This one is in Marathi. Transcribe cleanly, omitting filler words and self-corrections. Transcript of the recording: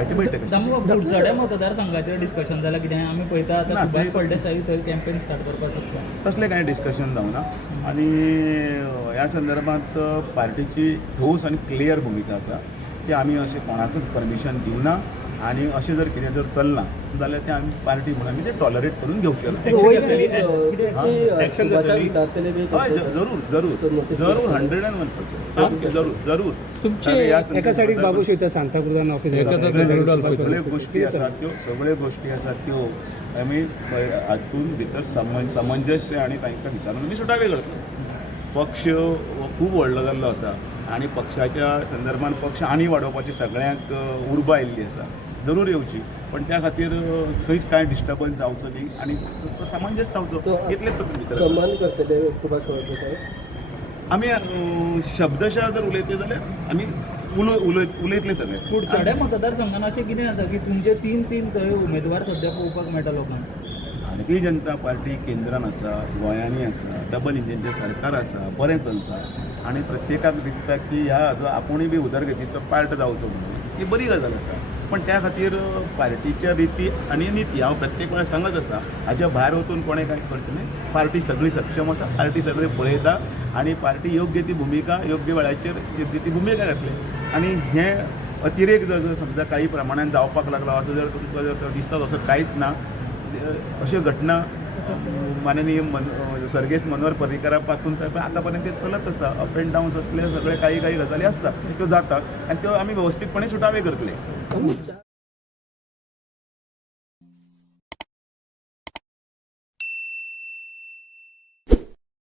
आयची बैठक फुडचड्या मतदारसंघाचेर डिस्कशन जाल्यार कितें आमी पळयता आतां सुभाष फळदेसाई थंय कॅम्पेन स्टार्ट करपाक शकता तसलें कांय डिस्कशन जावना आनी ह्या संदर्भांत पार्टीची ठोस आनी क्लियर भुमिका आसा की आमी अशें कोणाकूच परमिशन दिवना आनी अशें जर कितें जर चलना जाल्यार तें आमी पार्टी म्हणून आमी तें टॉलरेट करून घेवंक शकना हय जरूर जरूर जरूर 101% जरूर तुमची एका सायडीक बाबू शिवता सांताक्रुजान ऑफिस सगळ्यो गोश्टी आसात त्यो आमी हातून भितर समंजस्य आनी तांकां विचारून आमी सुटावे करता पक्ष खूब व्हडलो जाल्लो आसा आनी पक्षाच्या संदर्भान पक्ष आनी वाडोवपाची सगळ्यांक उर्बा आयिल्ली आसा जरूर येवची पण त्या खातीर खंयच कांय डिस्टर्बन्स जावचो न्ही आनी समंजस रावचो इतलेंच भितर सन्मान करतले सुभाष फळदेसाई आमी शब्दशः जर उलयतले जाल्यार आमी उलयतले सगळे फुडचड्या मतदारसंघान अशें कितें आसा की तुमचे तीन थंय उमेदवार सध्या पळोवपाक मेळटा लोकांक भारतीय जनता पार्टी केंद्रान आसा गोंयांनी आसा डबल इंजिनचें सरकार आसा बरें चलता आनी प्रत्येकाक दिसता की ह्या हाजो आपुणूय बी उदरगतीचो पार्ट जावचो म्हणून ही बरी गजाल आसा पण त्या खातीर पार्टीच्या रिती आनी निती हांव प्रत्येक वेळार सांगत आसा हाच्या भायर वचून कोणें कांय करचें न्ही पार्टी सगळी सक्षम आसा पार्टी सगळी पळयता आनी पार्टी योग्य ती भुमिका योग्य वेळाचेर योग्य ती भुमिका घातली आनी हें अतिरेक जर समजा काही प्रमाणान जावपाक लागलो असो जर तुमकां जर दिसता तसो कांयच ना अश्यो घटना माननीय सर्गेस मनोहर पर्रीकरा पासून तर आतां पर्यंत ते चलत आसा अप एंड डावन्स असले सगळे काही गजाली आसता त्यो जातात आनी त्यो आमी वेवस्थीतपणे सुटावे करतले